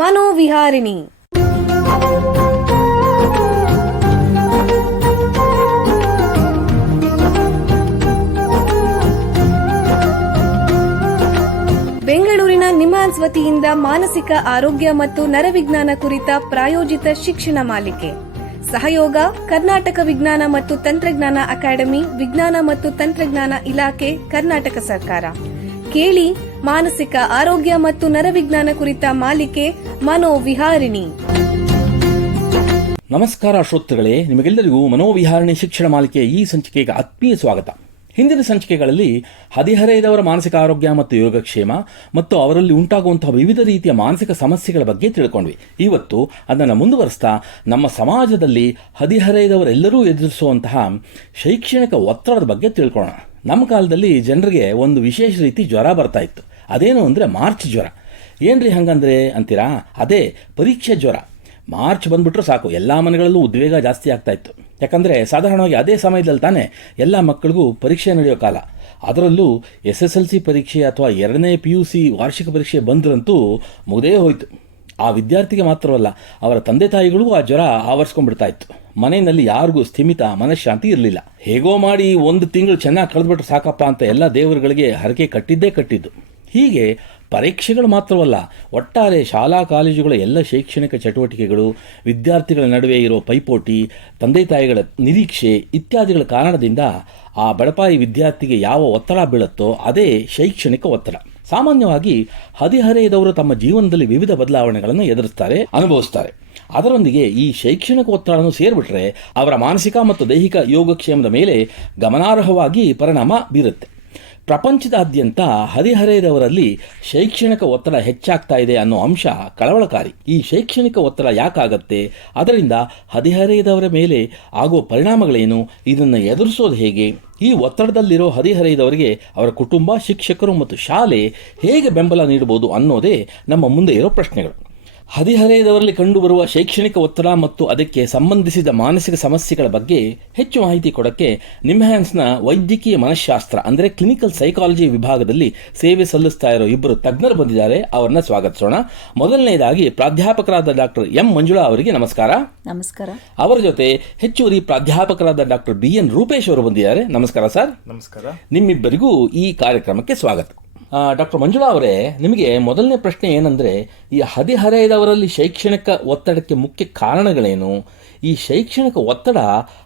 ಮನೋವಿಹಾರಿಣಿ. ಬೆಂಗಳೂರಿನ ನಿಮ್ಹಾನ್ಸ್ ವತಿಯಿಂದ ಮಾನಸಿಕ ಆರೋಗ್ಯ ಮತ್ತು ನರವಿಜ್ಞಾನ ಕುರಿತ ಪ್ರಾಯೋಜಿತ ಶಿಕ್ಷಣ ಮಾಲಿಕೆ. ಸಹಯೋಗ ಕರ್ನಾಟಕ ವಿಜ್ಞಾನ ಮತ್ತು ತಂತ್ರಜ್ಞಾನ ಅಕಾಡೆಮಿ, ವಿಜ್ಞಾನ ಮತ್ತು ತಂತ್ರಜ್ಞಾನ ಇಲಾಖೆ, ಕರ್ನಾಟಕ ಸರ್ಕಾರ. ಕೇಳಿ ಮಾನಸಿಕ ಆರೋಗ್ಯ ಮತ್ತು ನರವಿಜ್ಞಾನ ಕುರಿತ ಮಾಲಿಕೆ ಮನೋವಿಹಾರಿಣಿ. ನಮಸ್ಕಾರ ಶ್ರೋತೃಗಳೇ, ನಿಮಗೆಲ್ಲರಿಗೂ ಮನೋವಿಹಾರಿಣಿ ಶಿಕ್ಷಣ ಮಾಲಿಕೆಯ ಈ ಸಂಚಿಕೆಗೆ ಆತ್ಮೀಯ ಸ್ವಾಗತ. ಹಿಂದಿನ ಸಂಚಿಕೆಗಳಲ್ಲಿ ಹದಿಹರೆಯದವರ ಮಾನಸಿಕ ಆರೋಗ್ಯ ಮತ್ತು ಯೋಗಕ್ಷೇಮ ಮತ್ತು ಅವರಲ್ಲಿ ಉಂಟಾಗುವಂತಹ ವಿವಿಧ ರೀತಿಯ ಮಾನಸಿಕ ಸಮಸ್ಯೆಗಳ ಬಗ್ಗೆ ತಿಳ್ಕೊಂಡ್ವಿ. ಇವತ್ತು ಅದನ್ನು ಮುಂದುವರಿಸ್ತಾ ನಮ್ಮ ಸಮಾಜದಲ್ಲಿ ಹದಿಹರೆಯದವರೆಲ್ಲರೂ ಎದುರಿಸುವಂತಹ ಶೈಕ್ಷಣಿಕ ಒತ್ತಡದ ಬಗ್ಗೆ ತಿಳ್ಕೊಳ್ಳೋಣ. ನಮ್ಮ ಕಾಲದಲ್ಲಿ ಜನರಿಗೆ ಒಂದು ವಿಶೇಷ ರೀತಿ ಜ್ವರ ಬರ್ತಾ ಇತ್ತು. ಅದೇನು ಅಂದರೆ ಮಾರ್ಚ್ ಜ್ವರ. ಏನ್ರಿ ಹಂಗಂದ್ರೆ ಅಂತೀರಾ? ಅದೇ ಪರೀಕ್ಷೆ ಜ್ವರ. ಮಾರ್ಚ್ ಬಂದ್ಬಿಟ್ರೆ ಸಾಕು, ಎಲ್ಲ ಮನೆಗಳಲ್ಲೂ ಉದ್ವೇಗ ಜಾಸ್ತಿ ಆಗ್ತಾ ಇತ್ತು. ಯಾಕಂದರೆ ಸಾಧಾರಣವಾಗಿ ಅದೇ ಸಮಯದಲ್ಲಿ ತಾನೇ ಎಲ್ಲ ಮಕ್ಕಳಿಗೂ ಪರೀಕ್ಷೆ ನಡೆಯೋ ಕಾಲ. ಅದರಲ್ಲೂ SSLC ಪರೀಕ್ಷೆ ಅಥವಾ 2ನೇ PUC ವಾರ್ಷಿಕ ಪರೀಕ್ಷೆ ಬಂದ್ರಂತೂ ಮುಗದೇ ಹೋಯಿತು. ಆ ವಿದ್ಯಾರ್ಥಿಗೆ ಮಾತ್ರವಲ್ಲ, ಅವರ ತಂದೆ ತಾಯಿಗಳಿಗೂ ಆ ಜ್ವರ ಆವರಿಸ್ಕೊಂಡ್ಬಿಡ್ತಾ ಇತ್ತು. ಮನೆಯಲ್ಲಿ ಯಾರಿಗೂ ಸ್ಥಿಮಿತ ಮನಃಶಾಂತಿ ಇರಲಿಲ್ಲ. ಹೇಗೋ ಮಾಡಿ 1 ತಿಂಗಳು ಚೆನ್ನಾಗಿ ಕಳೆದ್ಬಿಟ್ರೆ ಸಾಕಪ್ಪ ಅಂತ ಎಲ್ಲ ದೇವರುಗಳಿಗೆ ಹರಕೆ ಕಟ್ಟಿದ್ದು. ಹೀಗೆ ಪರೀಕ್ಷೆಗಳು ಮಾತ್ರವಲ್ಲ, ಒಟ್ಟಾರೆ ಶಾಲಾ ಕಾಲೇಜುಗಳ ಎಲ್ಲ ಶೈಕ್ಷಣಿಕ ಚಟುವಟಿಕೆಗಳು, ವಿದ್ಯಾರ್ಥಿಗಳ ನಡುವೆ ಇರೋ ಪೈಪೋಟಿ, ತಂದೆ ತಾಯಿಗಳ ನಿರೀಕ್ಷೆ ಇತ್ಯಾದಿಗಳ ಕಾರಣದಿಂದ ಆ ಬಡಪಾಯಿ ವಿದ್ಯಾರ್ಥಿಗೆ ಯಾವ ಒತ್ತಡ ಬೀಳುತ್ತೋ ಅದೇ ಶೈಕ್ಷಣಿಕ ಒತ್ತಡ. ಸಾಮಾನ್ಯವಾಗಿ ಹದಿಹರೆಯದವರು ತಮ್ಮ ಜೀವನದಲ್ಲಿ ವಿವಿಧ ಬದಲಾವಣೆಗಳನ್ನು ಎದುರಿಸ್ತಾರೆ, ಅನುಭವಿಸ್ತಾರೆ. ಅದರೊಂದಿಗೆ ಈ ಶೈಕ್ಷಣಿಕ ಒತ್ತಡವನ್ನು ಸೇರಿಬಿಟ್ರೆ ಅವರ ಮಾನಸಿಕ ಮತ್ತು ದೈಹಿಕ ಯೋಗಕ್ಷೇಮದ ಮೇಲೆ ಗಮನಾರ್ಹವಾಗಿ ಪರಿಣಾಮ ಬೀರುತ್ತೆ. ಪ್ರಪಂಚದಾದ್ಯಂತ ಹದಿಹರೆಯದವರಲ್ಲಿ ಶೈಕ್ಷಣಿಕ ಒತ್ತಡ ಹೆಚ್ಚಾಗ್ತಾ ಇದೆ ಅನ್ನೋ ಅಂಶ ಕಳವಳಕಾರಿ. ಈ ಶೈಕ್ಷಣಿಕ ಒತ್ತಡ ಯಾಕಾಗತ್ತೆ? ಅದರಿಂದ ಹದಿಹರೆಯದವರ ಮೇಲೆ ಆಗುವ ಪರಿಣಾಮಗಳೇನು? ಇದನ್ನು ಎದುರಿಸೋದು ಹೇಗೆ? ಈ ಒತ್ತಡದಲ್ಲಿರೋ ಹದಿಹರೆಯದವರಿಗೆ ಅವರ ಕುಟುಂಬ, ಶಿಕ್ಷಕರು ಮತ್ತು ಶಾಲೆ ಹೇಗೆ ಬೆಂಬಲ ನೀಡಬಹುದು ಅನ್ನೋದೇ ನಮ್ಮ ಮುಂದೆ ಇರೋ ಪ್ರಶ್ನೆಗಳು. ಹದಿಹರೆಯದವರಲ್ಲಿ ಕಂಡುಬರುವ ಶೈಕ್ಷಣಿಕ ಒತ್ತಡ ಮತ್ತು ಅದಕ್ಕೆ ಸಂಬಂಧಿಸಿದ ಮಾನಸಿಕ ಸಮಸ್ಯೆಗಳ ಬಗ್ಗೆ ಹೆಚ್ಚು ಮಾಹಿತಿ ಕೊಡೋಕ್ಕೆ ನಿಮ್ಹಾನ್ಸ್ನ ವೈದ್ಯಕೀಯ ಮನಃಶಾಸ್ತ್ರ ಅಂದರೆ ಕ್ಲಿನಿಕಲ್ ಸೈಕಾಲಜಿ ವಿಭಾಗದಲ್ಲಿ ಸೇವೆ ಸಲ್ಲಿಸ್ತಾ ಇರೋ ಇಬ್ಬರು ತಜ್ಞರು ಬಂದಿದ್ದಾರೆ. ಅವರನ್ನ ಸ್ವಾಗತಿಸೋಣ. ಮೊದಲನೇದಾಗಿ ಪ್ರಾಧ್ಯಾಪಕರಾದ ಡಾಕ್ಟರ್ ಎಂ ಮಂಜುಳಾ ಅವರಿಗೆ ನಮಸ್ಕಾರ. ನಮಸ್ಕಾರ. ಅವರ ಜೊತೆ ಹೆಚ್ಚುವರಿ ಪ್ರಾಧ್ಯಾಪಕರಾದ ಡಾಕ್ಟರ್ BN ರೂಪೇಶ್ ಅವರು ಬಂದಿದ್ದಾರೆ. ನಮಸ್ಕಾರ ಸರ್. ನಮಸ್ಕಾರ. ನಿಮ್ಮಿಬ್ಬರಿಗೂ ಈ ಕಾರ್ಯಕ್ರಮಕ್ಕೆ ಸ್ವಾಗತ. ಡಾಕ್ಟರ್ ಮಂಜುಳಾ ಅವರೇ, ನಿಮಗೆ ಮೊದಲನೇ ಪ್ರಶ್ನೆ ಏನಂದರೆ, ಈ ಹದಿಹರೆಯದವರಲ್ಲಿ ಶೈಕ್ಷಣಿಕ ಒತ್ತಡಕ್ಕೆ ಮುಖ್ಯ ಕಾರಣಗಳೇನು? ಈ ಶೈಕ್ಷಣಿಕ ಒತ್ತಡ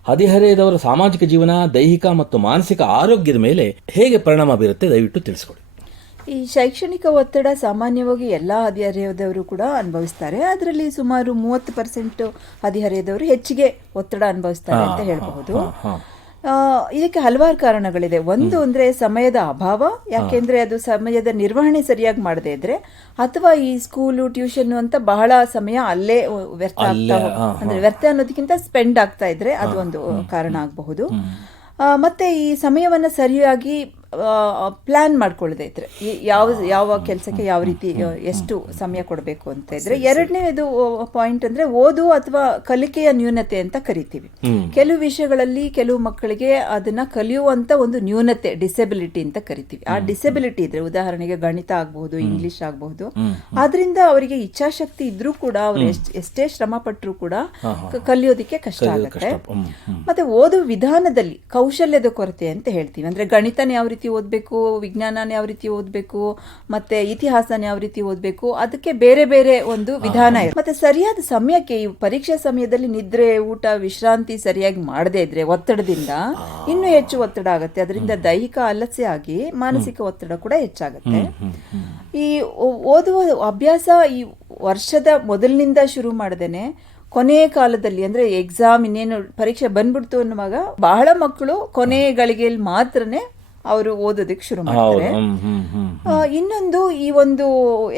ಹದಿಹರೆಯದವರ ಸಾಮಾಜಿಕ ಜೀವನ, ದೈಹಿಕ ಮತ್ತು ಮಾನಸಿಕ ಆರೋಗ್ಯದ ಮೇಲೆ ಹೇಗೆ ಪರಿಣಾಮ ಬೀರುತ್ತೆ? ದಯವಿಟ್ಟು ತಿಳಿಸ್ಕೊಡಿ. ಈ ಶೈಕ್ಷಣಿಕ ಒತ್ತಡ ಸಾಮಾನ್ಯವಾಗಿ ಎಲ್ಲ ಹದಿಹರೆಯದವರು ಕೂಡ ಅನುಭವಿಸ್ತಾರೆ. ಅದರಲ್ಲಿ ಸುಮಾರು 30% ಹದಿಹರೆಯದವರು ಹೆಚ್ಚಿಗೆ ಒತ್ತಡ ಅನುಭವಿಸ್ತಾರೆ ಅಂತ ಹೇಳಬಹುದು. ಇದಕ್ಕೆ ಹಲವಾರು ಕಾರಣಗಳಿದೆ. ಒಂದು ಅಂದರೆ ಸಮಯದ ಅಭಾವ, ಯಾಕೆಂದರೆ ಅದು ಸಮಯದ ನಿರ್ವಹಣೆ ಸರಿಯಾಗಿ ಮಾಡದೇ ಇದ್ರೆ, ಅಥವಾ ಈ ಸ್ಕೂಲು, ಟ್ಯೂಷನ್ ಅಂತ ಬಹಳ ಸಮಯ ಅಲ್ಲೇ ವ್ಯರ್ಥ ಅಂದರೆ ವ್ಯರ್ಥ ಅನ್ನೋದಕ್ಕಿಂತ ಸ್ಪೆಂಡ್ ಆಗ್ತಾ ಇದ್ರೆ ಅದು ಒಂದು ಕಾರಣ ಆಗಬಹುದು. ಮತ್ತೆ ಈ ಸಮಯವನ್ನು ಸರಿಯಾಗಿ ಪ್ಲಾನ್ ಮಾಡ್ಕೊಳ್ಳದೆ ಇದ್ರೆ, ಯಾವ ಕೆಲಸಕ್ಕೆ ಯಾವ ರೀತಿ ಎಷ್ಟು ಸಮಯ ಕೊಡಬೇಕು ಅಂತ ಇದ್ರೆ. ಎರಡನೇದು ಪಾಯಿಂಟ್ ಅಂದ್ರೆ ಓದು ಅಥವಾ ಕಲಿಕೆಯ ನ್ಯೂನತೆ ಅಂತ ಕರಿತೀವಿ. ಕೆಲವು ವಿಷಯಗಳಲ್ಲಿ ಕೆಲವು ಮಕ್ಕಳಿಗೆ ಅದನ್ನ ಕಲಿಯುವಂತ ಒಂದು ನ್ಯೂನತೆ, ಡಿಸೆಬಿಲಿಟಿ ಅಂತ ಕರಿತೀವಿ. ಆ ಡಿಸೆಬಿಲಿಟಿ ಇದ್ರೆ, ಉದಾಹರಣೆಗೆ ಗಣಿತ ಆಗಬಹುದು, ಇಂಗ್ಲಿಷ್ ಆಗಬಹುದು, ಆದ್ರಿಂದ ಅವರಿಗೆ ಇಚ್ಛಾಶಕ್ತಿ ಇದ್ರೂ ಕೂಡ ಅವರು ಎಷ್ಟೇ ಶ್ರಮ ಪಟ್ಟರೂ ಕೂಡ ಕಲಿಯೋದಿಕ್ಕೆ ಕಷ್ಟ ಆಗುತ್ತೆ. ಮತ್ತೆ ಓದು ವಿಧಾನದಲ್ಲಿ ಕೌಶಲ್ಯದ ಕೊರತೆ ಅಂತ ಹೇಳ್ತೀವಿ. ಅಂದ್ರೆ ಗಣಿತನ ಯಾವ ರೀತಿ ಓದಬೇಕು, ವಿಜ್ಞಾನನ ಯಾವ ರೀತಿ ಓದಬೇಕು, ಮತ್ತೆ ಇತಿಹಾಸನ ಯಾವ ರೀತಿ ಓದಬೇಕು, ಅದಕ್ಕೆ ಬೇರೆ ಬೇರೆ ಒಂದು ವಿಧಾನ ಇರುತ್ತೆ. ಮತ್ತೆ ಸರಿಯಾದ ಸಮಯಕ್ಕೆ ಈ ಪರೀಕ್ಷಾ ಸಮಯದಲ್ಲಿ ನಿದ್ರೆ, ಊಟ, ವಿಶ್ರಾಂತಿ ಸರಿಯಾಗಿ ಮಾಡದೇ ಇದ್ರೆ ಒತ್ತಡದಿಂದ ಇನ್ನೂ ಹೆಚ್ಚು ಒತ್ತಡ ಆಗುತ್ತೆ. ಅದರಿಂದ ದೈಹಿಕ ಆಲಸ್ಯ ಆಗಿ ಮಾನಸಿಕ ಒತ್ತಡ ಕೂಡ ಹೆಚ್ಚಾಗುತ್ತೆ. ಈ ಓದುವ ಅಭ್ಯಾಸ ಈ ವರ್ಷದ ಮೊದಲಿನಿಂದ ಶುರು ಮಾಡದೇನೆ ಕೊನೆಯ ಕಾಲದಲ್ಲಿ, ಅಂದ್ರೆ ಎಕ್ಸಾಮ್ ಇನ್ನೇನು ಪರೀಕ್ಷೆ ಬಂದ್ಬಿಡ್ತು ಅನ್ನುವಾಗ ಬಹಳ ಮಕ್ಕಳು ಕೊನೆಯ ಗಳಿಗೆಯಲ್ಲಿ ಮಾತ್ರನೇ ಅವರು ಓದೋದಕ್ಕೆ ಶುರು ಮಾಡ್ತಾರೆ. ಇನ್ನೊಂದು ಈ ಒಂದು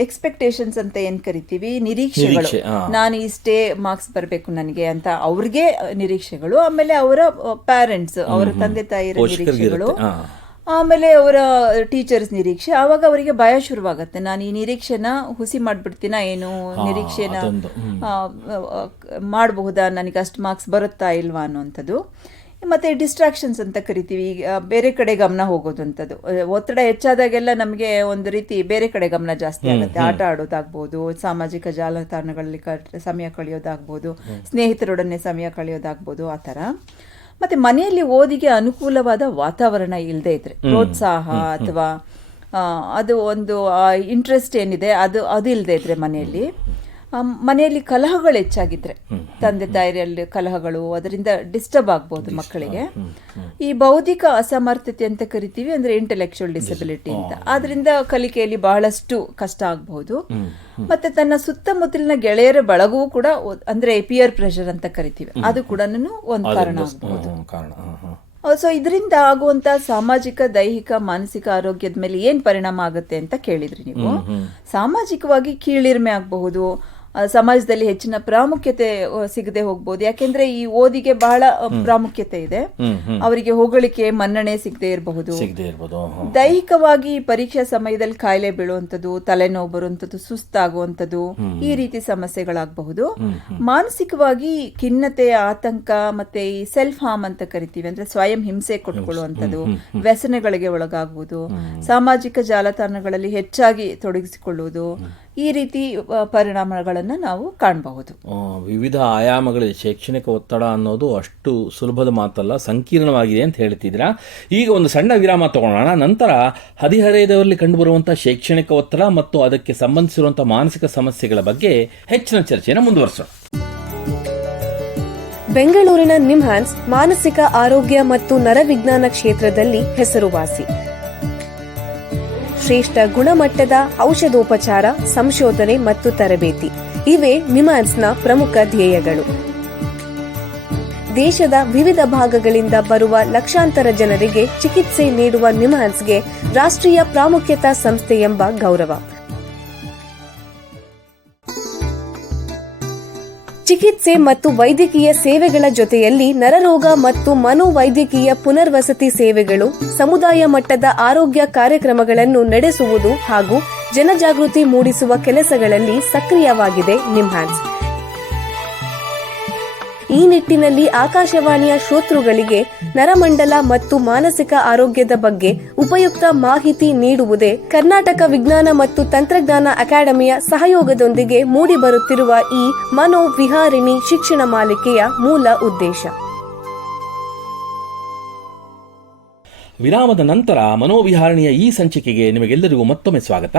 ಎಕ್ಸ್ಪೆಕ್ಟೇಷನ್ಸ್ ಅಂತ ಏನ್ ಕರಿತೀವಿ, ನಿರೀಕ್ಷೆಗಳು. ನಾನು ಇಷ್ಟೇ ಮಾರ್ಕ್ಸ್ ಬರಬೇಕು ನನಗೆ ಅಂತ ಅವ್ರಿಗೆ ನಿರೀಕ್ಷೆಗಳು. ಆಮೇಲೆ ಅವರ ಪ್ಯಾರೆಂಟ್ಸ್, ಅವರ ತಂದೆ ತಾಯಿಯರ ನಿರೀಕ್ಷೆಗಳು. ಆಮೇಲೆ ಅವರ ಟೀಚರ್ಸ್ ನಿರೀಕ್ಷೆ. ಆವಾಗ ಅವರಿಗೆ ಭಯ ಶುರುವಾಗತ್ತೆ, ನಾನು ಈ ನಿರೀಕ್ಷೆನ ಹುಸಿ ಮಾಡ್ಬಿಡ್ತೀನ ಏನು, ನಿರೀಕ್ಷೆನ ಮಾಡಬಹುದಾ, ನನಗೆ ಅಷ್ಟು ಮಾರ್ಕ್ಸ್ ಬರುತ್ತಾ ಇಲ್ವಾ ಅನ್ನುವಂಥದ್ದು. ಮತ್ತು ಡಿಸ್ಟ್ರಾಕ್ಷನ್ಸ್ ಅಂತ ಕರಿತೀವಿ. ಈಗ ಬೇರೆ ಕಡೆ ಗಮನ ಹೋಗೋದಂಥದ್ದು, ಒತ್ತಡ ಹೆಚ್ಚಾದಾಗೆಲ್ಲ ನಮಗೆ ಒಂದು ರೀತಿ ಬೇರೆ ಕಡೆ ಗಮನ ಜಾಸ್ತಿ ಆಗುತ್ತೆ. ಆಟ ಆಡೋದಾಗ್ಬೋದು, ಸಾಮಾಜಿಕ ಜಾಲತಾಣಗಳಲ್ಲಿ ಸಮಯ ಕಳೆಯೋದಾಗ್ಬೋದು, ಸ್ನೇಹಿತರೊಡನೆ ಸಮಯ ಕಳೆಯೋದಾಗ್ಬೋದು, ಆ ಥರ. ಮತ್ತು ಮನೆಯಲ್ಲಿ ಓದಿಗೆ ಅನುಕೂಲವಾದ ವಾತಾವರಣ ಇಲ್ಲದೆ ಇದ್ರೆ, ಪ್ರೋತ್ಸಾಹ ಅಥವಾ ಅದು ಒಂದು ಇಂಟ್ರೆಸ್ಟ್ ಏನಿದೆ ಅದು ಇಲ್ಲದೆ ಇದ್ರೆ, ಮನೆಯಲ್ಲಿ ಕಲಹಗಳು ಹೆಚ್ಚಾಗಿದ್ರೆ, ತಂದೆ ತಾಯಿಯಲ್ಲಿ ಕಲಹಗಳು, ಅದರಿಂದ ಡಿಸ್ಟರ್ಬ್ ಆಗ್ಬೋದು ಮಕ್ಕಳಿಗೆ. ಈ ಬೌದ್ಧಿಕ ಅಸಮರ್ಥತೆ ಅಂತ ಕರಿತೀವಿ, ಅಂದ್ರೆ ಇಂಟೆಲೆಕ್ಚುಯಲ್ ಡಿಸಬಿಲಿಟಿ ಅಂತ. ಅದರಿಂದ ಕಲಿಕೆಯಲ್ಲಿ ಬಹಳಷ್ಟು ಕಷ್ಟ ಆಗಬಹುದು. ಮತ್ತೆ ತನ್ನ ಸುತ್ತಮುತ್ತಲಿನ ಗೆಳೆಯರ ಬಳಗವೂ ಕೂಡ, ಅಂದ್ರೆ ಪಿಯರ್ ಪ್ರೆಷರ್ ಅಂತ ಕರಿತೀವಿ, ಅದು ಕೂಡ ಒಂದು ಕಾರಣ ಆಗಬಹುದು. ಸೊ ಇದರಿಂದ ಆಗುವಂತ ಸಾಮಾಜಿಕ, ದೈಹಿಕ, ಮಾನಸಿಕ ಆರೋಗ್ಯದ ಮೇಲೆ ಏನ್ ಪರಿಣಾಮ ಆಗುತ್ತೆ ಅಂತ ಕೇಳಿದ್ರಿ ನೀವು. ಸಾಮಾಜಿಕವಾಗಿ ಕೀಳಿರಿಮೆ ಆಗಬಹುದು, ಸಮಾಜದಲ್ಲಿ ಹೆಚ್ಚಿನ ಪ್ರಾಮುಖ್ಯತೆ ಸಿಗದೆ ಹೋಗ್ಬೋದು. ಯಾಕೆಂದ್ರೆ ಈ ಓದಿಗೆ ಬಹಳ ಪ್ರಾಮುಖ್ಯತೆ ಇದೆ, ಅವರಿಗೆ ಹೊಗಳಿಕೆ, ಮನ್ನಣೆ ಸಿಗದೆ ಇರಬಹುದು. ದೈಹಿಕವಾಗಿ ಪರೀಕ್ಷಾ ಸಮಯದಲ್ಲಿ ಕಾಯಿಲೆ ಬೀಳುವಂಥದ್ದು, ತಲೆನೋವು ಬರುವಂಥದ್ದು, ಸುಸ್ತಾಗುವಂಥದ್ದು, ಈ ರೀತಿ ಸಮಸ್ಯೆಗಳಾಗಬಹುದು. ಮಾನಸಿಕವಾಗಿ ಖಿನ್ನತೆ, ಆತಂಕ, ಮತ್ತೆ ಈ ಸೆಲ್ಫ್ ಹಾರ್ಮ್ ಅಂತ ಕರಿತೀವಿ, ಅಂದ್ರೆ ಸ್ವಯಂ ಹಿಂಸೆ ಕೊಟ್ಕೊಳ್ಳುವಂಥದ್ದು, ವ್ಯಸನಗಳಿಗೆ ಒಳಗಾಗುವುದು, ಸಾಮಾಜಿಕ ಜಾಲತಾಣಗಳಲ್ಲಿ ಹೆಚ್ಚಾಗಿ ತೊಡಗಿಸಿಕೊಳ್ಳುವುದು, ಈ ರೀತಿ ಪರಿಣಾಮಗಳನ್ನು ನಾವು ಕಾಣಬಹುದು. ವಿವಿಧ ಆಯಾಮಗಳಲ್ಲಿ ಶೈಕ್ಷಣಿಕ ಒತ್ತಡ ಅನ್ನೋದು ಅಷ್ಟು ಸುಲಭದ ಮಾತಲ್ಲ, ಸಂಕೀರ್ಣವಾಗಿದೆ ಅಂತ ಹೇಳ್ತಿದ್ದೀರಾ. ಈಗ ಒಂದು ಸಣ್ಣ ವಿರಾಮ ತಗೊಳ್ಳೋಣ. ನಂತರ ಹದಿಹರೆಯದವರಲ್ಲಿ ಕಂಡುಬರುವಂಥ ಶೈಕ್ಷಣಿಕ ಒತ್ತಡ ಮತ್ತು ಅದಕ್ಕೆ ಸಂಬಂಧಿಸಿರುವಂಥ ಮಾನಸಿಕ ಸಮಸ್ಯೆಗಳ ಬಗ್ಗೆ ಹೆಚ್ಚಿನ ಚರ್ಚೆಯನ್ನು ಮುಂದುವರಿಸೋಣ. ಬೆಂಗಳೂರಿನ ನಿಮ್ಹಾನ್ಸ್ ಮಾನಸಿಕ ಆರೋಗ್ಯ ಮತ್ತು ನರವಿಜ್ಞಾನ ಕ್ಷೇತ್ರದಲ್ಲಿ ಹೆಸರುವಾಸಿ. ಶ್ರೇಷ್ಠ ಗುಣಮಟ್ಟದ ಔಷಧೋಪಚಾರ, ಸಂಶೋಧನೆ ಮತ್ತು ತರಬೇತಿ ಇವೇ ನಿಮ್ಹಾನ್ಸ್ನ ಪ್ರಮುಖ ಧ್ಯೇಯಗಳು. ದೇಶದ ವಿವಿಧ ಭಾಗಗಳಿಂದ ಬರುವ ಲಕ್ಷಾಂತರ ಜನರಿಗೆ ಚಿಕಿತ್ಸೆ ನೀಡುವ ನಿಮ್ಹಾನ್ಸ್ಗೆ ರಾಷ್ಟ್ರೀಯ ಪ್ರಾಮುಖ್ಯತಾ ಸಂಸ್ಥೆ ಎಂಬ ಗೌರವ. ಚಿಕಿತ್ಸೆ ಮತ್ತು ವೈದ್ಯಕೀಯ ಸೇವೆಗಳ ಜೊತೆಯಲ್ಲಿ ನರರೋಗ ಮತ್ತು ಮನೋವೈದ್ಯಕೀಯ ಪುನರ್ವಸತಿ ಸೇವೆಗಳು, ಸಮುದಾಯ ಮಟ್ಟದ ಆರೋಗ್ಯ ಕಾರ್ಯಕ್ರಮಗಳನ್ನು ನಡೆಸುವುದು ಹಾಗೂ ಜನಜಾಗೃತಿ ಮೂಡಿಸುವ ಕೆಲಸಗಳಲ್ಲಿ ಸಕ್ರಿಯವಾಗಿದೆ ನಿಮ್ಹಾನ್ಸ್. ಈ ನಿಟ್ಟಿನಲ್ಲಿ ಆಕಾಶವಾಣಿಯ ಶ್ರೋತೃಗಳಿಗೆ ನರಮಂಡಲ ಮತ್ತು ಮಾನಸಿಕ ಆರೋಗ್ಯದ ಬಗ್ಗೆ ಉಪಯುಕ್ತ ಮಾಹಿತಿ ನೀಡುವುದೇ ಕರ್ನಾಟಕ ವಿಜ್ಞಾನ ಮತ್ತು ತಂತ್ರಜ್ಞಾನ ಅಕಾಡೆಮಿಯ ಸಹಯೋಗದೊಂದಿಗೆ ಮೂಡಿಬರುತ್ತಿರುವ ಈ ಮನೋವಿಹಾರಿಣಿ ಶಿಕ್ಷಣ ಮಾಲಿಕೆಯ ಮೂಲ ಉದ್ದೇಶ. ವಿರಾಮದ ನಂತರ ಮನೋವಿಹಾರಣಿಯ ಈ ಸಂಚಿಕೆಗೆ ನಿಮಗೆಲ್ಲರಿಗೂ ಮತ್ತೊಮ್ಮೆ ಸ್ವಾಗತ.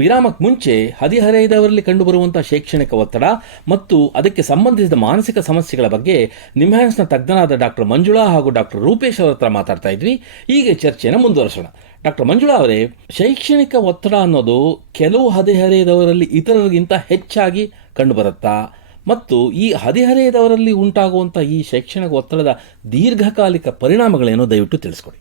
ವಿರಾಮಕ್ಕೆ ಮುಂಚೆ ಹದಿಹರೆಯದವರಲ್ಲಿ ಕಂಡುಬರುವಂಥ ಶೈಕ್ಷಣಿಕ ಒತ್ತಡ ಮತ್ತು ಅದಕ್ಕೆ ಸಂಬಂಧಿಸಿದ ಮಾನಸಿಕ ಸಮಸ್ಯೆಗಳ ಬಗ್ಗೆ ನಿಮ್ಹಾನ್ಸ್ನ ತಜ್ಞರಾದ ಡಾಕ್ಟರ್ ಮಂಜುಳಾ ಹಾಗೂ ಡಾಕ್ಟರ್ ರೂಪೇಶ್ ಅವರ ಹತ್ರ ಮಾತಾಡ್ತಾ ಇದ್ವಿ. ಈಗ ಚರ್ಚೆಯನ್ನು ಮುಂದುವರಿಸೋಣ. ಡಾಕ್ಟರ್ ಮಂಜುಳಾ ಅವರೇ, ಶೈಕ್ಷಣಿಕ ಒತ್ತಡ ಅನ್ನೋದು ಕೆಲವು ಹದಿಹರೆಯದವರಲ್ಲಿ ಇತರರಿಗಿಂತ ಹೆಚ್ಚಾಗಿ ಕಂಡುಬರುತ್ತಾ ಮತ್ತು ಈ ಹದಿಹರೆಯದವರಲ್ಲಿ ಉಂಟಾಗುವಂಥ ಈ ಶೈಕ್ಷಣಿಕ ಒತ್ತಡದ ದೀರ್ಘಕಾಲಿಕ ಪರಿಣಾಮಗಳೇನೋ ದಯವಿಟ್ಟು ತಿಳಿಸ್ಕೊಡಿ.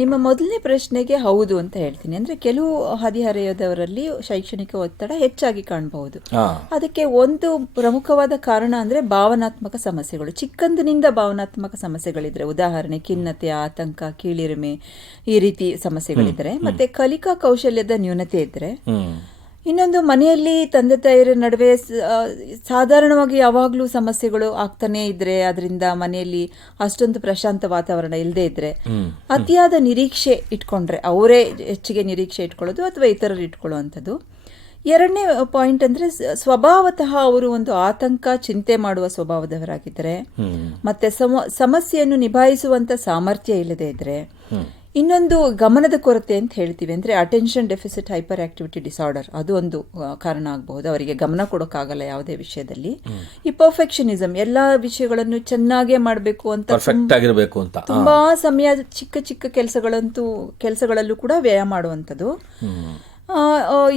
ನಿಮ್ಮ ಮೊದಲನೇ ಪ್ರಶ್ನೆಗೆ ಹೌದು ಅಂತ ಹೇಳ್ತೀನಿ. ಅಂದರೆ ಕೆಲವು ಹದಿಹರೆಯದವರಲ್ಲಿ ಶೈಕ್ಷಣಿಕ ಒತ್ತಡ ಹೆಚ್ಚಾಗಿ ಕಾಣಬಹುದು. ಅದಕ್ಕೆ ಒಂದು ಪ್ರಮುಖವಾದ ಕಾರಣ ಅಂದರೆ ಭಾವನಾತ್ಮಕ ಸಮಸ್ಯೆಗಳು. ಚಿಕ್ಕಂದಿನಿಂದ ಭಾವನಾತ್ಮಕ ಸಮಸ್ಯೆಗಳಿದ್ರೆ, ಉದಾಹರಣೆ ಖಿನ್ನತೆ, ಆತಂಕ, ಕೀಳಿರಿಮೆ, ಈ ರೀತಿ ಸಮಸ್ಯೆಗಳಿದ್ರೆ, ಮತ್ತೆ ಕಲಿಕಾ ಕೌಶಲ್ಯದ ನ್ಯೂನತೆ ಇದ್ರೆ, ಇನ್ನೊಂದು ಮನೆಯಲ್ಲಿ ತಂದೆ ತಾಯಿಯರ ನಡುವೆ ಸಾಧಾರಣವಾಗಿ ಯಾವಾಗಲೂ ಸಮಸ್ಯೆಗಳು ಆಗ್ತಾನೆ ಇದ್ರೆ, ಅದರಿಂದ ಮನೆಯಲ್ಲಿ ಅಷ್ಟೊಂದು ಪ್ರಶಾಂತ ವಾತಾವರಣ ಇಲ್ಲದೆ ಇದ್ರೆ, ಅತಿಯಾದ ನಿರೀಕ್ಷೆ ಇಟ್ಕೊಂಡ್ರೆ, ಅವರೇ ಹೆಚ್ಚಿಗೆ ನಿರೀಕ್ಷೆ ಇಟ್ಕೊಳ್ಳೋದು ಅಥವಾ ಇತರರು ಇಟ್ಕೊಳ್ಳುವಂಥದ್ದು. ಎರಡನೇ ಪಾಯಿಂಟ್ ಅಂದರೆ ಸ್ವಭಾವತಃ ಅವರು ಒಂದು ಆತಂಕ, ಚಿಂತೆ ಮಾಡುವ ಸ್ವಭಾವದವರಾಗಿದ್ದರೆ, ಮತ್ತೆ ಸಮಸ್ಯೆಯನ್ನು ನಿಭಾಯಿಸುವಂಥ ಸಾಮರ್ಥ್ಯ ಇಲ್ಲದೆ ಇದ್ರೆ, ಇನ್ನೊಂದು ಗಮನದ ಕೊರತೆ ಅಂತ ಹೇಳ್ತೀವಿ, ಅಂದರೆ attention deficit hyperactivity disorder, ಅದು ಒಂದು ಕಾರಣ ಆಗಬಹುದು. ಅವರಿಗೆ ಗಮನ ಕೊಡೋಕ್ಕಾಗಲ್ಲ ಯಾವುದೇ ವಿಷಯದಲ್ಲಿ. ಈ ಪರ್ಫೆಕ್ಷನಿಸಮ್, ಎಲ್ಲ ವಿಷಯಗಳನ್ನು ಚೆನ್ನಾಗೇ ಮಾಡಬೇಕು ಅಂತ, ತುಂಬಾ ಸಮಯ ಚಿಕ್ಕ ಚಿಕ್ಕ ಕೆಲಸಗಳಲ್ಲೂ ಕೂಡ ವ್ಯಯ ಮಾಡುವಂಥದ್ದು.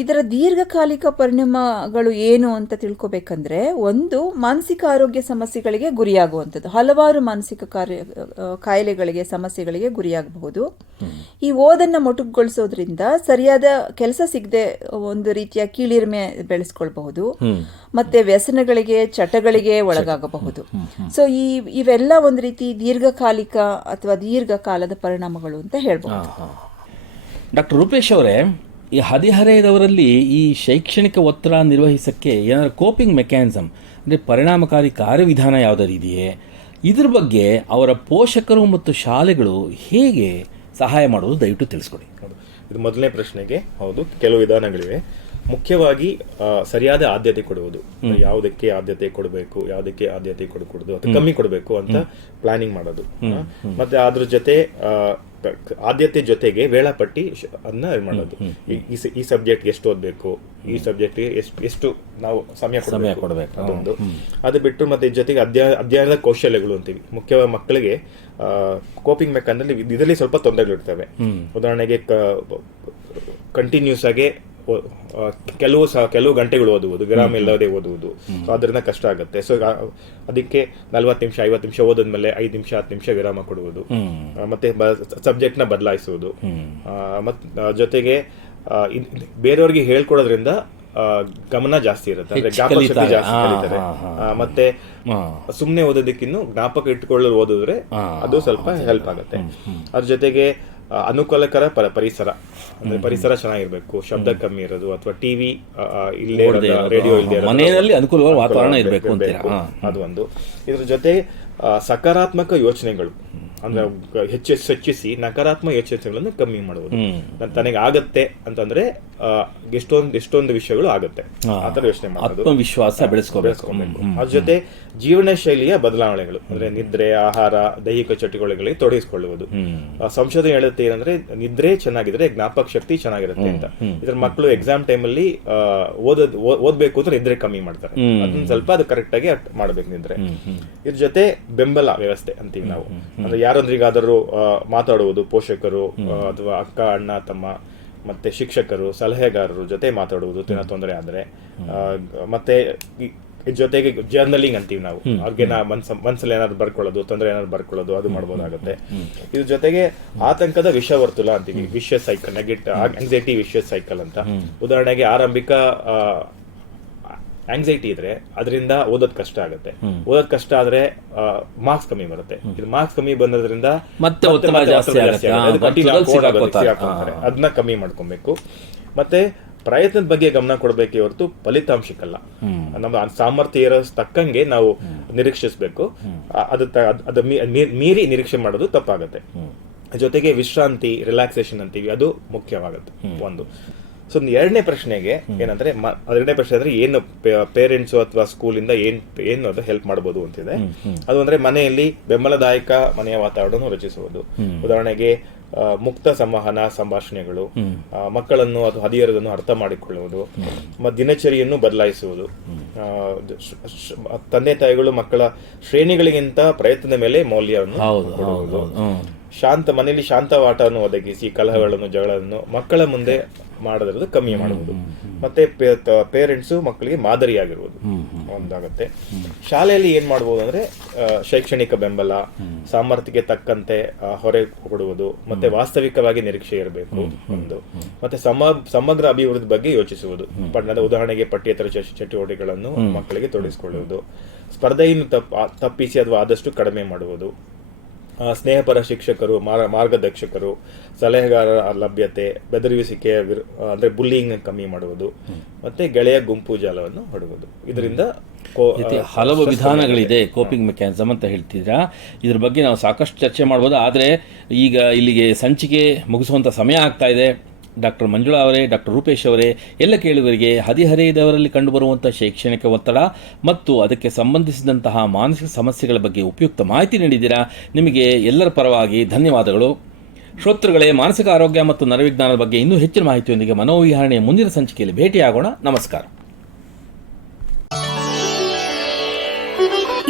ಇದರ ದೀರ್ಘಕಾಲಿಕ ಪರಿಣಾಮಗಳು ಏನು ಅಂತ ತಿಳ್ಕೊಬೇಕಂದ್ರೆ, ಒಂದು ಮಾನಸಿಕ ಆರೋಗ್ಯ ಸಮಸ್ಯೆಗಳಿಗೆ ಗುರಿಯಾಗುವಂಥದ್ದು, ಹಲವಾರು ಮಾನಸಿಕ ಕಾಯಿಲೆಗಳಿಗೆ, ಸಮಸ್ಯೆಗಳಿಗೆ ಗುರಿಯಾಗಬಹುದು. ಈ ಓದನ್ನು ಮೊಟಕುಗೊಳಿಸೋದ್ರಿಂದ ಸರಿಯಾದ ಕೆಲಸ ಸಿಗದೆ ಒಂದು ರೀತಿಯ ಕೀಳಿರಿಮೆ ಬೆಳೆಸ್ಕೊಳ್ಬಹುದು, ಮತ್ತೆ ವ್ಯಸನಗಳಿಗೆ, ಚಟಗಳಿಗೆ ಒಳಗಾಗಬಹುದು. ಸೊ ಇವೆಲ್ಲ ಒಂದು ರೀತಿ ದೀರ್ಘಕಾಲಿಕ ಅಥವಾ ದೀರ್ಘಕಾಲದ ಪರಿಣಾಮಗಳು ಅಂತ ಹೇಳ್ಬಹುದು. ಡಾಕ್ಟರ್ ರೂಪೇಶ್ ಅವರೇ, ಈ ಹದಿಹರೆಯದವರಲ್ಲಿ ಈ ಶೈಕ್ಷಣಿಕ ಒತ್ತಡ ನಿರ್ವಹಿಸಕ್ಕೆ ಏನಾದರೂ ಕೋಪಿಂಗ್ ಮೆಕ್ಯಾನಿಸಮ್ ಅಂದರೆ ಪರಿಣಾಮಕಾರಿ ಕಾರ್ಯವಿಧಾನ ಯಾವುದಾದ್ರು ಇದೆಯೇ? ಇದ್ರ ಬಗ್ಗೆ ಅವರ ಪೋಷಕರು ಮತ್ತು ಶಾಲೆಗಳು ಹೇಗೆ ಸಹಾಯ ಮಾಡೋದು ದಯವಿಟ್ಟು ತಿಳಿಸ್ಕೊಡಿ. ಇದು ಮೊದಲನೇ ಪ್ರಶ್ನೆಗೆ ಹೌದು, ಕೆಲವು ವಿಧಾನಗಳಿವೆ. ಮುಖ್ಯವಾಗಿ ಸರಿಯಾದ ಆದ್ಯತೆ ಕೊಡುವುದು, ಯಾವುದಕ್ಕೆ ಆದ್ಯತೆ ಕೊಡಬೇಕು, ಯಾವುದಕ್ಕೆ ಆದ್ಯತೆ ಕೊಡಕೂಡದು ಅಥವಾ ಕಮ್ಮಿ ಕೊಡಬೇಕು ಅಂತ ಪ್ಲಾನಿಂಗ್ ಮಾಡೋದು. ಮತ್ತೆ ಅದ್ರ ಜೊತೆ ಆದ್ಯತೆ ಜೊತೆಗೆ ವೇಳಾಪಟ್ಟಿ ಅನ್ನ ಮಾಡೋದು. ಈ ಸಬ್ಜೆಕ್ಟ್ ಎಷ್ಟು ಓದಬೇಕು, ಈ ಸಬ್ಜೆಕ್ಟ್ ಎಷ್ಟು ನಾವು ಸಮಯ ಕೊಡಬೇಕು ಅದೊಂದು. ಅದು ಬಿಟ್ಟು ಮತ್ತೆ ಜೊತೆಗೆ ಅಧ್ಯಯನದ ಕೌಶಲ್ಯಗಳು ಅಂತೀವಿ. ಮುಖ್ಯವಾಗಿ ಮಕ್ಕಳಿಗೆ ಕೋಪಿಂಗ್ ಮೆಕ್ಯಾನಿಸಮ್ ಇದರಲ್ಲಿ ಸ್ವಲ್ಪ ತೊಂದರೆಗಳಿರ್ತವೆ. ಉದಾಹರಣೆಗೆ ಕಂಟಿನ್ಯೂಸ್ ಆಗಿ ಕೆಲವು ಗಂಟೆಗಳು ಓದುವುದು, ವಿರಾಮ ಇಲ್ಲದೆ ಓದುವುದು, ಸೊ ಅದರಿಂದ ಕಷ್ಟ ಆಗುತ್ತೆ. ಸೊ ಅದಕ್ಕೆ 40 ನಿಮಿಷ 50 ನಿಮಿಷ ಓದಿದ್ಮೇಲೆ 5 ನಿಮಿಷ 10 ನಿಮಿಷ ವಿರಾಮ ಕೊಡುವುದು, ಮತ್ತೆ ಸಬ್ಜೆಕ್ಟ್ ನ ಬದಲಾಯಿಸುವುದು. ಜೊತೆಗೆ ಬೇರೆಯವ್ರಿಗೆ ಹೇಳ್ಕೊಡೋದ್ರಿಂದ ಗಮನ ಜಾಸ್ತಿ ಇರುತ್ತೆ, ಅಂದ್ರೆ ಜ್ಞಾಪಕಶಕ್ತಿ ಜಾಸ್ತಿ ಕಲಿತಾರೆ. ಮತ್ತೆ ಸುಮ್ನೆ ಓದೋದಕ್ಕಿನ್ನು ಜ್ಞಾಪಕ ಇಟ್ಕೊಳ್ಳಲು ಓದಿದ್ರೆ ಅದು ಸ್ವಲ್ಪ ಹೆಲ್ಪ್ ಆಗುತ್ತೆ. ಅದ್ರ ಜೊತೆಗೆ ಅನುಕೂಲಕರ ಪರಿಸರ, ಅಂದ್ರೆ ಪರಿಸರ ಚೆನ್ನಾಗಿರ್ಬೇಕು, ಶಬ್ದ ಕಮ್ಮಿ ಇರೋದು, ಅಥವಾ ಟಿವಿ ಇಲ್ಲೇ ರೇಡಿಯೋ ಇಲ್ಲದೆ ಮನೆಯಲ್ಲಿ ಅನುಕೂಲವಾದ ವಾತಾವರಣ ಇರಬೇಕು, ಅದು ಒಂದು. ಇದ್ರ ಜೊತೆ ಸಕಾರಾತ್ಮಕ ಯೋಚನೆಗಳು, ಅಂದ್ರೆ ಹೆಚ್ಚಿಸಿ ನಕಾರಾತ್ಮಕ ಯೋಚನೆಗಳನ್ನು ಕಮ್ಮಿ ಮಾಡುವುದು. ತನಗೆ ಆಗತ್ತೆ ಅಂತಂದ್ರೆ ಎಷ್ಟೊಂದು ವಿಷಯಗಳು ಆಗುತ್ತೆ, ಆತರ ಯೋಚನೆ ಮಾಡೋದು, ವಿಶ್ವಾಸ ಬೆಳೆಸ್ಕೋಬೇಕು. ಅದ್ರ ಜೊತೆ ಜೀವನ ಶೈಲಿಯ ಬದಲಾವಣೆಗಳು, ಅಂದ್ರೆ ನಿದ್ರೆ, ಆಹಾರ, ದೈಹಿಕ ಚಟುವಟಿಕೆಗಳಿಗೆ ತೊಡಗಿಸಿಕೊಳ್ಳುವುದು. ಸಂಶೋಧನೆ ಹೇಳುತ್ತೆ ಏನಂದ್ರೆ ನಿದ್ರೆ ಚೆನ್ನಾಗಿದ್ರೆ ಜ್ಞಾಪಕ ಶಕ್ತಿ ಚೆನ್ನಾಗಿರುತ್ತೆ ಅಂತ. ಇದ್ರ ಮಕ್ಕಳು ಎಕ್ಸಾಮ್ ಟೈಮಲ್ಲಿ ಓದ್ಬೇಕು ಅಂದ್ರೆ ನಿದ್ರೆ ಕಮ್ಮಿ ಮಾಡ್ತಾರೆ. ಅದನ್ನ ಸ್ವಲ್ಪ ಅದು ಕರೆಕ್ಟ್ ಆಗಿ ಮಾಡ್ಬೇಕು ನಿದ್ರೆ. ಇದ್ರ ಜೊತೆ ಬೆಂಬಲ ವ್ಯವಸ್ಥೆ ಅಂತೀವಿ ನಾವು, ಅಂದ್ರೆ ಯಾರೊಂದಿಗಾದರೂ ಮಾತಾಡುವುದು, ಪೋಷಕರು ಅಥವಾ ಅಕ್ಕ, ಅಣ್ಣ, ತಮ್ಮ, ಮತ್ತೆ ಶಿಕ್ಷಕರು, ಸಲಹೆಗಾರರು ಜೊತೆ ಮಾತಾಡುವುದು ತೊಂದರೆ ಆದ್ರೆ. ಮತ್ತೆ ಜೊತೆಗೆ ಜರ್ನಲಿಂಗ್ ಅಂತೀವಿ ನಾವು, ಅವ್ರಿಗೆ ಮನ್ಸಲ್ಲಿ ಏನಾದ್ರು ಬರ್ಕೊಳ್ಳೋದು, ತೊಂದರೆ ಏನಾದ್ರು ಬರ್ಕೊಳ್ಳೋದು, ಅದು ಮಾಡ್ಬೋದಾಗುತ್ತೆ. ಇದ್ರ ಜೊತೆಗೆ ಆತಂಕದ ವಿಷವರ್ತುಲ ಅಂತೀವಿ, ವಿಷಯಸ್ ಸೈಕಲ್, ಆಂಗ್ಸೈಟಿ ವಿಷಯಸ್ ಸೈಕಲ್ ಅಂತ. ಉದಾಹರಣೆಗೆ ಆರಂಭಿಕ ಆಂಗ್ಸೈಟಿ ಇದ್ರೆ ಅದರಿಂದ ಓದೋದ್ ಕಷ್ಟ ಆಗುತ್ತೆ. ಓದೋದ್ ಕಷ್ಟ ಆದ್ರೆ ಮಾರ್ಕ್ಸ್ ಕಮ್ಮಿ ಬರುತ್ತೆ. ಇದು ಮಾರ್ಕ್ಸ್ ಕಮ್ಮಿ ಬಂದ್ರಿಂದ ಮತ್ತೆ ಅದನ್ನ ಕಮ್ಮಿ ಮಾಡ್ಕೊಬೇಕು. ಮತ್ತೆ ಪ್ರಯತ್ನದ ಬಗ್ಗೆ ಗಮನ ಕೊಡಬೇಕೆ ಹೊರತು ಫಲಿತಾಂಶಕ್ಕಲ್ಲ. ನಮ್ಮ ಸಾಮರ್ಥ್ಯ ಇರೋ ತಕ್ಕಂಗೆ ನಾವು ನಿರೀಕ್ಷಿಸಬೇಕು. ಅದು ಮೀರಿ ನಿರೀಕ್ಷೆ ಮಾಡೋದು ತಪ್ಪಾಗತ್ತೆ. ಜೊತೆಗೆ ವಿಶ್ರಾಂತಿ, ರಿಲ್ಯಾಕ್ಸೇಷನ್ ಅಂತೀವಿ, ಅದು ಮುಖ್ಯವಾಗುತ್ತೆ ಒಂದು. ಸೊ ಎರಡನೇ ಪ್ರಶ್ನೆಗೆ ಏನಂದ್ರೆ, ಎರಡನೇ ಪ್ರಶ್ನೆ ಅಂದ್ರೆ ಏನು ಪೇರೆಂಟ್ಸ್ ಅಥವಾ ಸ್ಕೂಲಿಂದ ಏನು ಅದು ಹೆಲ್ಪ್ ಮಾಡಬಹುದು ಅಂತಿದೆ. ಅದು ಅಂದ್ರೆ ಮನೆಯಲ್ಲಿ ಬೆಂಬಲದಾಯಕ ಮನೆಯ ವಾತಾವರಣ ರಚಿಸುವುದು. ಉದಾಹರಣೆಗೆ ಮುಕ್ತ ಸಂವಹನ ಸಂಭಾಷಣೆಗಳು, ಮಕ್ಕಳನ್ನು ಅಥವಾ ಹದಿಹರೆಯದನ್ನು ಅರ್ಥ ಮಾಡಿಕೊಳ್ಳುವುದು, ದಿನಚರಿಯನ್ನು ಬದಲಾಯಿಸುವುದು. ತಂದೆ ತಾಯಿಗಳು ಮಕ್ಕಳ ಶ್ರೇಣಿಗಳಿಗಿಂತ ಪ್ರಯತ್ನದ ಮೇಲೆ ಮೌಲ್ಯವನ್ನು ಕೊಡುವುದು. ಮನೆಯಲ್ಲಿ ಶಾಂತ ವಾತಾವರಣ ಒದಗಿಸಿ ಕಲಹಗಳನ್ನು, ಜಗಳಗಳನ್ನು ಮಕ್ಕಳ ಮುಂದೆ ಮಾಡೋದ್ರದ್ದು ಕಮ್ಮಿ ಮಾಡುವುದು. ಮತ್ತೆ ಪೇರೆಂಟ್ಸು ಮಕ್ಕಳಿಗೆ ಮಾದರಿಯಾಗಿರುವುದು ಒಂದಾಗತ್ತೆ. ಶಾಲೆಯಲ್ಲಿ ಏನ್ ಮಾಡಬಹುದು ಅಂದ್ರೆ ಶೈಕ್ಷಣಿಕ ಬೆಂಬಲ, ಸಾಮರ್ಥ್ಯಕ್ಕೆ ತಕ್ಕಂತೆ ಹೊರೆ ಕೊಡುವುದು, ಮತ್ತೆ ವಾಸ್ತವಿಕವಾಗಿ ನಿರೀಕ್ಷೆ ಇರಬೇಕು ಒಂದು. ಮತ್ತೆ ಸಮಗ್ರ ಅಭಿವೃದ್ಧಿ ಬಗ್ಗೆ ಯೋಚಿಸುವುದು. ಉದಾಹರಣೆಗೆ ಪಠ್ಯೇತರ ಚಟುವಟಿಕೆಗಳನ್ನು ಮಕ್ಕಳಿಗೆ ತೊಡಗಿಸಿಕೊಳ್ಳುವುದು, ಸ್ಪರ್ಧೆಯನ್ನು ತಪ್ಪಿಸಿ ಅಥವಾ ಆದಷ್ಟು ಕಡಿಮೆ ಮಾಡುವುದು, ಸ್ನೇಹಪರ ಶಿಕ್ಷಕರು, ಮಾರ್ಗದರ್ಶಕರು, ಸಲಹೆಗಾರರ ಲಭ್ಯತೆ, ಬೆದರಿಸುವಿಕೆ ಅಂದ್ರೆ ಬುಲ್ಲಿಂಗ್ ಕಮ್ಮಿ ಮಾಡುವುದು, ಮತ್ತೆ ಗೆಳೆಯ ಗುಂಪು ಜಾಲವನ್ನು ಹೊಡುವುದು. ಇದರಿಂದ ಹಲವು ವಿಧಾನಗಳಿದೆ ಕೋಪಿಂಗ್ ಮೆಕ್ಯಾನಿಸಮ್ ಅಂತ ಹೇಳ್ತಿದ್ದೀರಾ. ಇದ್ರ ಬಗ್ಗೆ ನಾವು ಸಾಕಷ್ಟು ಚರ್ಚೆ ಮಾಡ್ಬೋದು. ಆದರೆ ಈಗ ಇಲ್ಲಿಗೆ ಸಂಚಿಕೆ ಮುಗಿಸುವಂಥ ಸಮಯ ಆಗ್ತಾ ಇದೆ. ಡಾಕ್ಟರ್ ಮಂಜುಳಾ ಅವರೇ, ಡಾಕ್ಟರ್ ರೂಪೇಶ್ ಅವರೇ, ಎಲ್ಲ ಕೇಳುವರಿಗೆ ಹದಿಹರೆಯದವರಲ್ಲಿ ಕಂಡುಬರುವಂಥ ಶೈಕ್ಷಣಿಕ ಒತ್ತಡ ಮತ್ತು ಅದಕ್ಕೆ ಸಂಬಂಧಿಸಿದಂತಹ ಮಾನಸಿಕ ಸಮಸ್ಯೆಗಳ ಬಗ್ಗೆ ಉಪಯುಕ್ತ ಮಾಹಿತಿ ನೀಡಿದ್ದೀರಾ. ನಿಮಗೆ ಎಲ್ಲರ ಪರವಾಗಿ ಧನ್ಯವಾದಗಳು. ಶ್ರೋತೃಗಳೇ, ಮಾನಸಿಕ ಆರೋಗ್ಯ ಮತ್ತು ನರವಿಜ್ಞಾನದ ಬಗ್ಗೆ ಇನ್ನೂ ಹೆಚ್ಚಿನ ಮಾಹಿತಿಯೊಂದಿಗೆ ಮನೋವಿಹಾರಣೆಯ ಮುಂದಿನ ಸಂಚಿಕೆಯಲ್ಲಿ ಭೇಟಿಯಾಗೋಣ. ನಮಸ್ಕಾರ.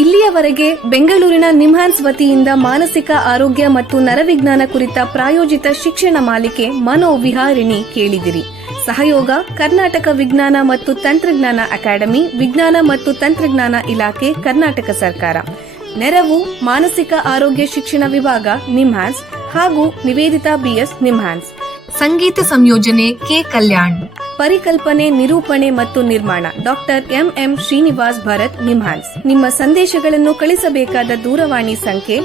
ಇಲ್ಲಿಯವರೆಗೆ ಬೆಂಗಳೂರಿನ ನಿಮ್ಹಾನ್ಸ್ ವತಿಯಿಂದ ಮಾನಸಿಕ ಆರೋಗ್ಯ ಮತ್ತು ನರವಿಜ್ಞಾನ ಕುರಿತ ಪ್ರಾಯೋಜಿತ ಶಿಕ್ಷಣ ಮಾಲಿಕೆ ಮನೋವಿಹಾರಿಣಿ ಕೇಳಿದಿರಿ. ಸಹಯೋಗ ಕರ್ನಾಟಕ ವಿಜ್ಞಾನ ಮತ್ತು ತಂತ್ರಜ್ಞಾನ ಅಕಾಡೆಮಿ, ವಿಜ್ಞಾನ ಮತ್ತು ತಂತ್ರಜ್ಞಾನ ಇಲಾಖೆ, ಕರ್ನಾಟಕ ಸರ್ಕಾರ. ನೆರವು ಮಾನಸಿಕ ಆರೋಗ್ಯ ಶಿಕ್ಷಣ ವಿಭಾಗ, ನಿಮ್ಹಾನ್ಸ್ ಹಾಗೂ ನಿವೇದಿತಾ BS, ನಿಮ್ಹಾನ್ಸ್. ಸಂಗೀತ ಸಂಯೋಜನೆ ಕೆ ಕಲ್ಯಾಣ್. ಪರಿಕಲ್ಪನೆ, ನಿರೂಪಣೆ ಮತ್ತು ನಿರ್ಮಾಣ ಡಾಕ್ಟರ್ MM ಶ್ರೀನಿವಾಸ್ ಭರತ್, ನಿಮ್ಹಾನ್ಸ್. ನಿಮ್ಮ ಸಂದೇಶಗಳನ್ನು ಕಳಿಸಬೇಕಾದ ದೂರವಾಣಿ ಸಂಖ್ಯೆ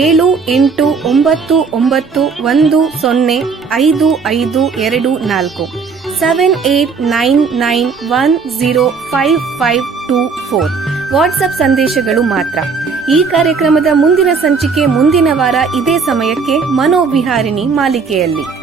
7891105524 7899105524. ವಾಟ್ಸ್ಆಪ್ ಸಂದೇಶಗಳು ಮಾತ್ರ. ಈ ಕಾರ್ಯಕ್ರಮದ ಮುಂದಿನ ಸಂಚಿಕೆ ಮುಂದಿನ ವಾರ ಇದೇ ಸಮಯಕ್ಕೆ ಮನೋವಿಹಾರಿಣಿ ಮಾಲಿಕೆಯಲ್ಲಿ.